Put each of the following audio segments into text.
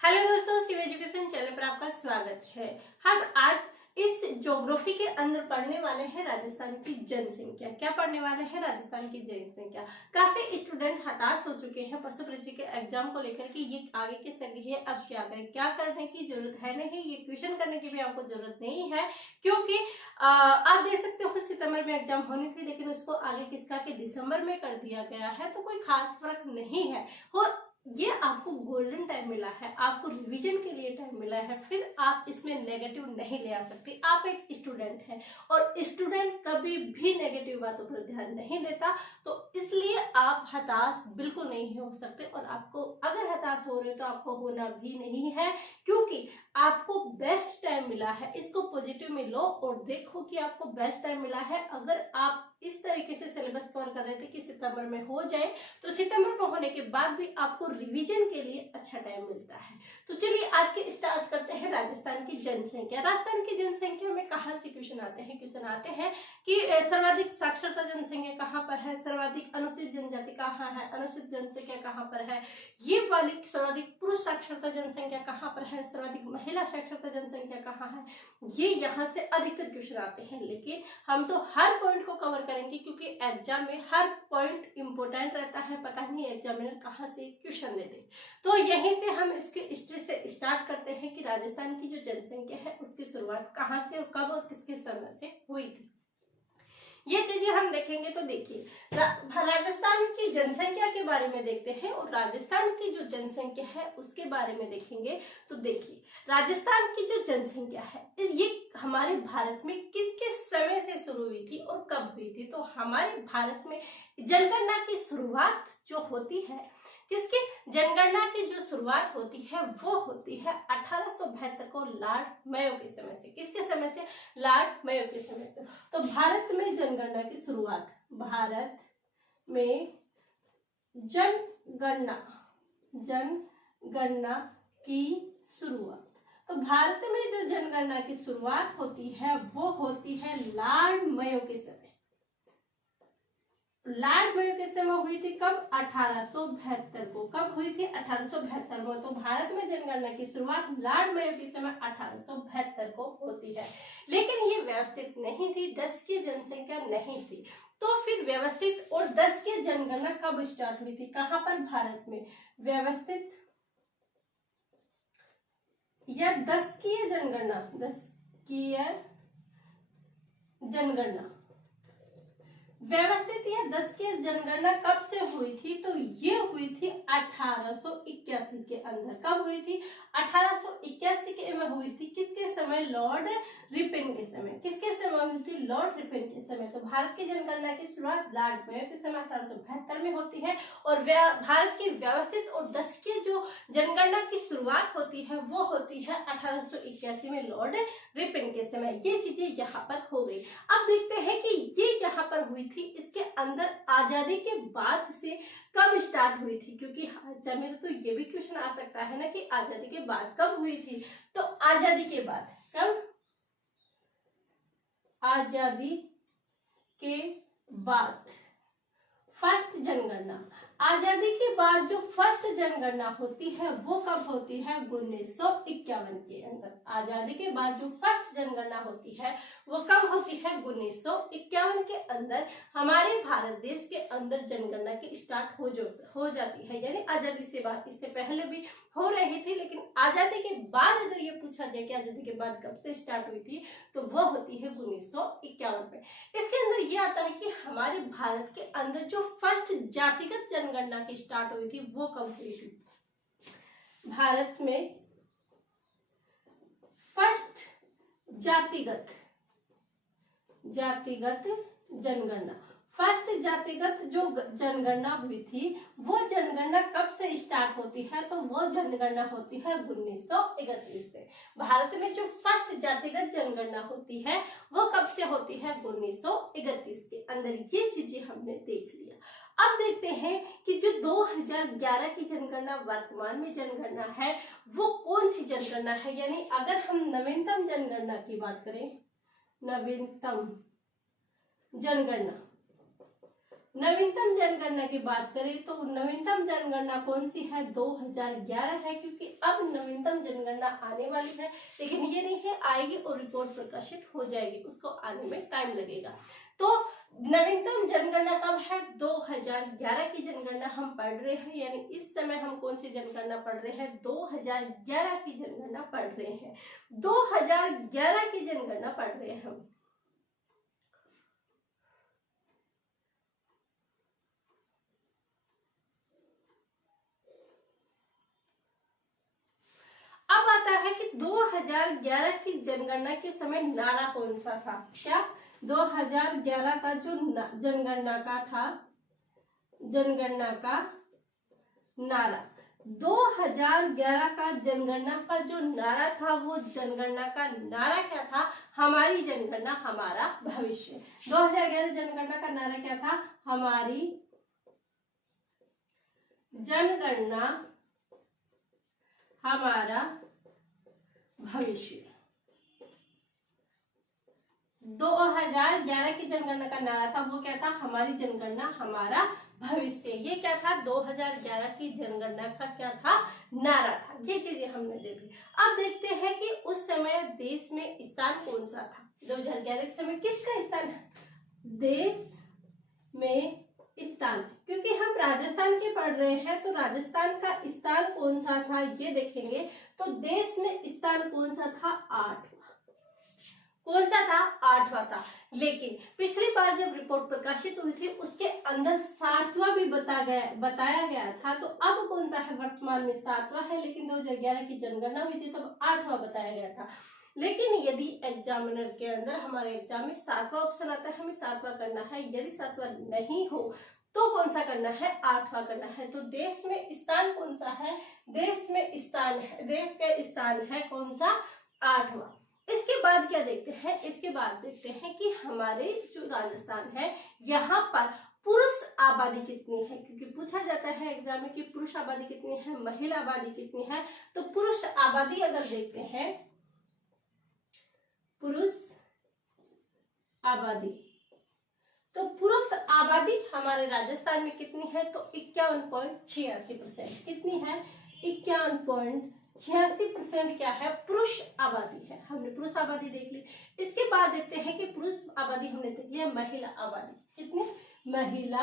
Hello दोस्तों, Shiv education channel पर आपका स्वागत है। हम आज इस ज्योग्राफी के अंदर पढ़ने वाले हैं राजस्थान की जनसंख्या। क्या पढ़ने वाले हैं? राजस्थान की जनसंख्या। काफी स्टूडेंट हताश हो चुके हैं पशु परीक्षा के एग्जाम को लेकर कि ये आगे की सगी है, अब क्या करें, क्या करने की जरूरत है नहीं, ये क्वेश्चन करने की भी आपको जरूरत नहीं है, क्योंकि आप देख सकते हो सितंबर में एग्जाम होनी थी, लेकिन उसको आगे किसका के दिसंबर में कर दिया गया है, तो कोई खास फर्क नहीं है। ये आपको गोल्डन टाइम मिला है, आपको रिवीजन के लिए टाइम मिला है, फिर आप इसमें नेगेटिव नहीं ले आ सकते। आप एक स्टूडेंट हैं और स्टूडेंट कभी भी नेगेटिव बातों पर ध्यान नहीं देता, तो इसलिए आप हताश बिल्कुल नहीं हो सकते। और आपको अगर हताश हो रहे हो तो आपको होना भी नहीं है, क्योंकि आपको बेस्ट टाइम मिला है। इसको पॉजिटिव में लो और देखो कि आपको बेस्ट टाइम मिला है। अगर आप इस तरीके से सिलेबस कवर कर रहे थे कि सितंबर में हो जाए, तो सितंबर में होने के बाद भी आपको रिवीजन के लिए अच्छा टाइम मिलता है। तो चलिए आज के स्टार्ट करते हैं राजस्थान की जनसंख्या। राजस्थान की जनसंख्या में कहाँ से क्वेश्चन आते हैं? क्वेश्चन आते हैं कि सर्वाधिक साक्षरता जनसंख्या कहाँ पर है, सर्वाधिक अनुसूचित जनजाति कहाँ है, अनुसूचित जनसंख्या कहाँ पर है, ये वाली सर्वाधिक पुरुष साक्षरता जनसंख्या कहाँ पर है, सर्वाधिक महिला साक्षरता जनसंख्या कहाँ है, ये यहाँ से अधिकतर क्वेश्चन आते हैं। लेकिन हम तो हर पॉइंट को कवर करेंगे, क्योंकि एग्जाम में हर पॉइंट इंपॉर्टेंट रहता है। पता नहीं एग्जामिनर कहाँ से क्वेश्चन दे दे। तो यहीं से हम इसके हिस्ट्री से स्टार्ट करते हैं कि राजस्थान की जो जनसंख्या है उसकी शुरुआत कहाँ से और कब और किसके समय से हुई थी, ये चीजें हम देखेंगे। तो देखिए, राजस्थान की जनसंख्या के बारे में देखते हैं और राजस्थान की जो जनसंख्या है उसके बारे में देखेंगे। तो देखिए, राजस्थान की जो जनसंख्या है ये हमारे भारत में किसके समय से शुरू हुई थी और कब हुई थी? तो हमारे भारत में जनगणना की शुरुआत जो होती है, किसकी जनगणना की जो शुरुआत होती है वो होती है 1872 को लॉर्ड मेयो के समय से। किसके समय से? लॉर्ड मेयो के समय से। तो भारत में जनगणना की शुरुआत, भारत में जनगणना की शुरुआत, तो भारत में जो जनगणना की शुरुआत होती है वो होती है लॉर्ड मेयो के समय। लॉर्ड मेयो के समय हुई थी कब? 1872 को। कब हुई थी? 1872 में। तो भारत में जनगणना की शुरुआत लॉर्ड मेयो के समय 1872 को होती है। लेकिन ये व्यवस्थित नहीं थी, 10 की जनसंख्या नहीं थी। तो फिर व्यवस्थित और 10 की जनगणना कब स्टार्ट हुई थी? कहां पर? भारत में। व्यवस्थित या 10 की जनगणना, 10 की जनगणना, व्यवस्थित या 10 की जनगणना कब से हुई थी? तो ये हुई थी 1881 के अंदर। कब हुई थी? 1881 के में हुई थी। किसके समय? लॉर्ड रिपन के समय। किसके समय हुई थी? लॉर्ड रिपन के समय। तो भारत की जनगणना की शुरुआत लॉर्ड मेयो के समय 1872 में होती है और भारत की व्यवस्थित और 10 की जो जनगणना की शुरुआत होती है वो होती है 1881 में लॉर्ड रिपन के समय। ये चीजें यहाँ पर हो गई। अब देखते हैं कि ये यहाँ पर हुई थी, इसके अंदर आजादी के बाद से कब स्टार्ट हुई थी, क्योंकि मेरे तो ये भी क्वेश्चन आ सकता है ना कि आजादी के बाद कब हुई थी। तो आजादी के बाद कब? आजादी के बाद फर्स्ट जनगणना, आजादी के बाद जो फर्स्ट जनगणना होती है वो कब होती है? 1951 के अंदर। आजादी के बाद जो फर्स्ट जनगणना होती है वो कब होती है? 1951 के अंदर हमारे भारत देश के अंदर जनगणना की स्टार्ट हो जाती है, यानी आजादी से बाद। इससे पहले भी हो रही थी, लेकिन आजादी के बाद अगर ये पूछा जाए कि आजादी के बाद कब से स्टार्ट हुई थी, तो वो होती है 1951 में। इसके अंदर ये आता है कि हमारे भारत के अंदर जो फर्स्ट जातिगत जनगणना की स्टार्ट हुई थी वो कब हुई थी? भारत में फर्स्ट जातिगत जनगणना, फर्स्ट जातिगत जो जनगणना हुई थी वो जनगणना कब से स्टार्ट होती है? तो वो जनगणना होती है 1931 से। भारत में जो फर्स्ट जातिगत जनगणना होती है वो कब से होती है? 1931 के अंदर। ये चीजें हमने देख लिया। अब देखते हैं कि जो 2011 की जनगणना वर्तमान में जनगणना है वो कौन सी जनगणना है। यानी अगर हम नवीनतम जनगणना की बात करें, नवीनतम जनगणना, नवीनतम जनगणना की बात करें तो नवीनतम जनगणना कौन सी है, 2011 है, क्योंकि अब नवीनतम जनगणना आने वाली है, लेकिन ये नहीं है आएगी और रिपोर्ट प्रकाशित हो जाएगी, उसको आने में टाइम लगेगा। तो नवीनतम जनगणना कब है, 2011 की जनगणना हम पढ़ रहे हैं, यानी इस समय हम कौन सी जनगणना पढ़ रहे हैं, 2011 की जनगणना पढ़ रहे हैं, 2011 की जनगणना पढ़ रहे हैं हम। अब आता है कि 2011 की जनगणना के समय नारा कौन सा था, क्या 2011 का जो जनगणना का था, जनगणना का नारा, 2011 का जनगणना का जो नारा था, वो जनगणना का नारा क्या था, हमारी जनगणना हमारा भविष्य। 2011 जनगणना का नारा क्या था, हमारी जनगणना हमारा भविष्य। 2011 की जनगणना का नारा था, वो क्या था, हमारी जनगणना हमारा भविष्य। ये क्या था, 2011 की जनगणना का क्या था, नारा था। ये चीजें हमने देखी। अब देखते हैं कि उस समय देश में स्थान कौन सा था। 2011 के समय किसका स्थान है, देश में स्थान, क्योंकि हम राजस्थान के पढ़ रहे हैं, तो राजस्थान का स्थान कौन सा था ये देखेंगे। तो देश में स्थान कौन सा था, 8वां। कौन सा था, 8वां था। लेकिन पिछली बार जब रिपोर्ट प्रकाशित हुई थी, उसके अंदर 7वां भी बताया गया था। तो अब कौन सा है, वर्तमान में 7वां है, लेकिन 2011 की जनगणना हुई थी तब 8वां बताया गया था। लेकिन यदि एग्जामिनर के अंदर हमारे एग्जाम में 7वां ऑप्शन आता है, हमें 7वां करना है, यदि 7वां नहीं हो तो कौन सा करना है, 8वां करना है। तो देश में स्थान कौन सा है, देश में स्थान है, देश का स्थान है कौन सा, 8वां। इसके बाद क्या देखते हैं, इसके बाद देखते हैं कि हमारे जो राजस्थान है, यहाँ पर पुरुष आबादी कितनी है, क्योंकि पूछा जाता है एग्जाम में कि पुरुष आबादी कितनी है, महिला आबादी कितनी है। तो पुरुष आबादी अगर देखते हैं, पुरुष आबादी, तो पुरुष आबादी हमारे राजस्थान में कितनी है, तो 51.86%। कितनी है, 51.86% क्या है, पुरुष आबादी है। हमने पुरुष आबादी देख ली। इसके बाद देखते हैं कि पुरुष आबादी हमने देख लिया, महिला आबादी कितनी, महिला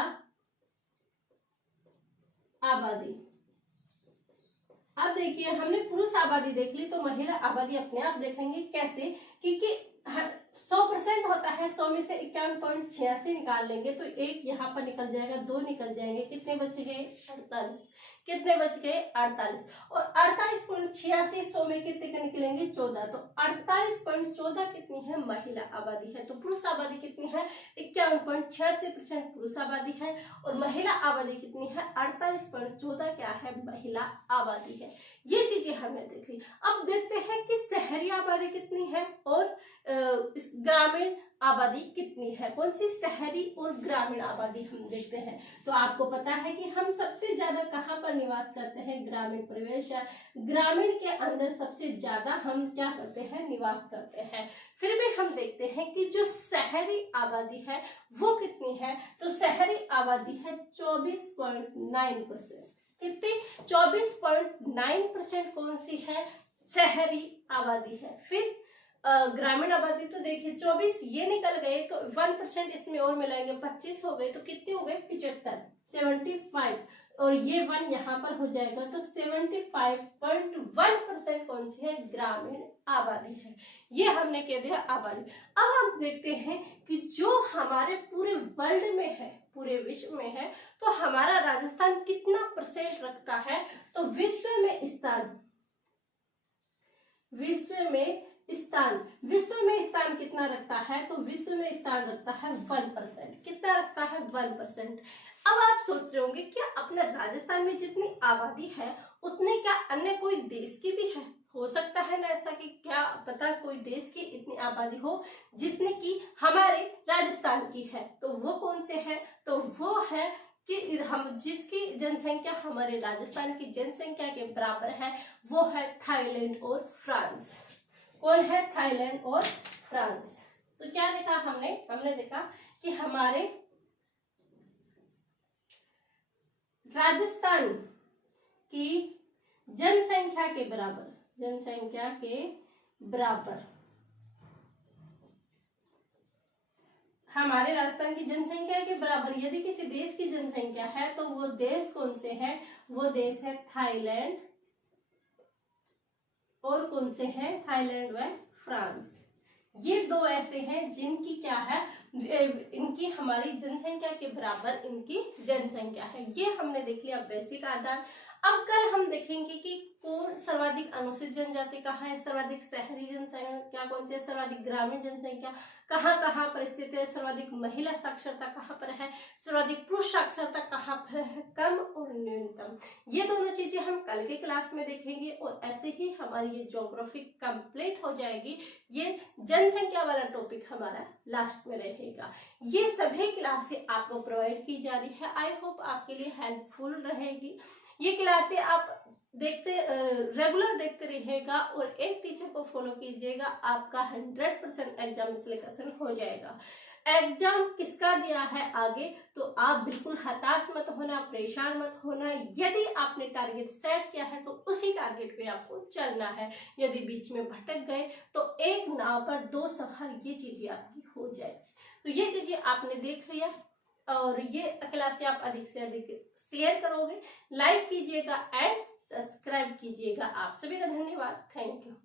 आबादी। अब देखिए हमने पुरुष आबादी देख ली, तो महिला आबादी अपने आप देखेंगे कैसे, क्योंकि 100% होता है, 100 में से 51.86 निकाल लेंगे तो एक यहाँ पर निकल जाएगा, 2 निकल जाएंगे, कितने बच गए, 48। कितने बच गए, 48। और 48.86 100 में कितने के निकलेंगे, 14। तो 48.14 कितनी है, महिला आबादी है। तो पुरुष आबादी कितनी है, 51.86% पुरुष आबादी है, और महिला आबादी कितनी है, 48.14 क्या है, महिला आबादी है। ये चीजें हमने देख ली। अब देखते हैं कि शहरी आबादी कितनी है और ग्रामीण आबादी कितनी है। कौन सी, शहरी और ग्रामीण आबादी हम देखते हैं। तो आपको पता है कि हम सबसे ज्यादा कहाँ पर निवास करते हैं, ग्रामीण परिवेश या ग्रामीण के अंदर सबसे ज्यादा हम क्या करते हैं, निवास करते हैं। फिर भी हम देखते हैं कि जो शहरी आबादी है वो कितनी है, तो शहरी आबादी है 24.9%। कितनी, 24.9% कौन सी है, शहरी आबादी है। फिर ग्रामीण आबादी तो देखिए 24 ये निकल गए, तो 1% इसमें और मिलाएंगे, 25 हो गए, तो कितने हो गए, 75, 75, और ये 1 यहाँ पर हो जाएगा, तो 75.1% कौन सी है, ग्रामीण आबादी है। ये हमने कह दिया आबादी। अब हम देखते हैं कि जो हमारे पूरे वर्ल्ड में है, पूरे विश्व में है, तो हमारा राजस्थान कितना % रखता है, तो विश्व में स्थान, विश्व में स्थान कितना रखता है, तो विश्व में स्थान रखता है 1%। कितना रखता है, 1%। अब आप सोच रहे होंगे कि अपने राजस्थान में जितनी आबादी है उतने क्या अन्य कोई देश की भी है, हो सकता है ना ऐसा, कि क्या पता कोई देश की इतनी आबादी हो जितनी की हमारे राजस्थान की है। तो वो कौन से है, तो वो है कि हम जिसकी जनसंख्या हमारे राजस्थान की जनसंख्या के बराबर है, वो है थाईलैंड और फ्रांस। कौन है, थाईलैंड और फ्रांस। तो क्या देखा हमने देखा कि हमारे राजस्थान की जनसंख्या के बराबर, जनसंख्या के बराबर हमारे राजस्थान की जनसंख्या के बराबर यदि किसी देश की जनसंख्या है तो वो देश कौन से है, वो देश है थाईलैंड, और कौन से हैं, थाईलैंड व फ्रांस। ये दो ऐसे हैं जिनकी क्या है, इनकी हमारी जनसंख्या के बराबर इनकी जनसंख्या है। ये हमने देख लिया बेसिक आधार। अब कल हम देखेंगे कि कौन सर्वाधिक अनुसूचित जनजाति कहाँ है, सर्वाधिक शहरी जनसंख्या कौन सी है, सर्वाधिक ग्रामीण जनसंख्या कहाँ कहाँ पर स्थित है, सर्वाधिक महिला साक्षरता कहाँ पर है, सर्वाधिक पुरुष साक्षरता कहाँ पर है, कम और न्यूनतम। ये दोनों चीजें हम कल के क्लास में देखेंगे और ऐसे ही हमारी ये ज्योग्राफी कंप्लीट हो जाएगी। ये जनसंख्या वाला टॉपिक हमारा लास्ट में रहेगा। ये सभी क्लासें आपको प्रोवाइड की जा रही है। आई होप आपके लिए हेल्पफुल रहेगी। ये क्लासें आप रेगुलर देखते रहिएगा और एक टीचर को फॉलो कीजिएगा, आपका 100% एग्जाम सिलेक्शन हो जाएगा। एग्जाम किसका दिया है आगे, तो आप बिल्कुल हताश मत होना, परेशान मत होना। यदि आपने टारगेट सेट किया है तो उसी टारगेट पे आपको चलना है। यदि बीच में भटक गए तो एक नाव पर दो सवार, ये चीजें आपकी हो जाएगी। तो ये चीजें आपने देख लिया और ये क्लासें आप अधिक से अधिक शेयर करोगे, लाइक कीजिएगा एंड सब्सक्राइब कीजिएगा। आप सभी का धन्यवाद। Thank you.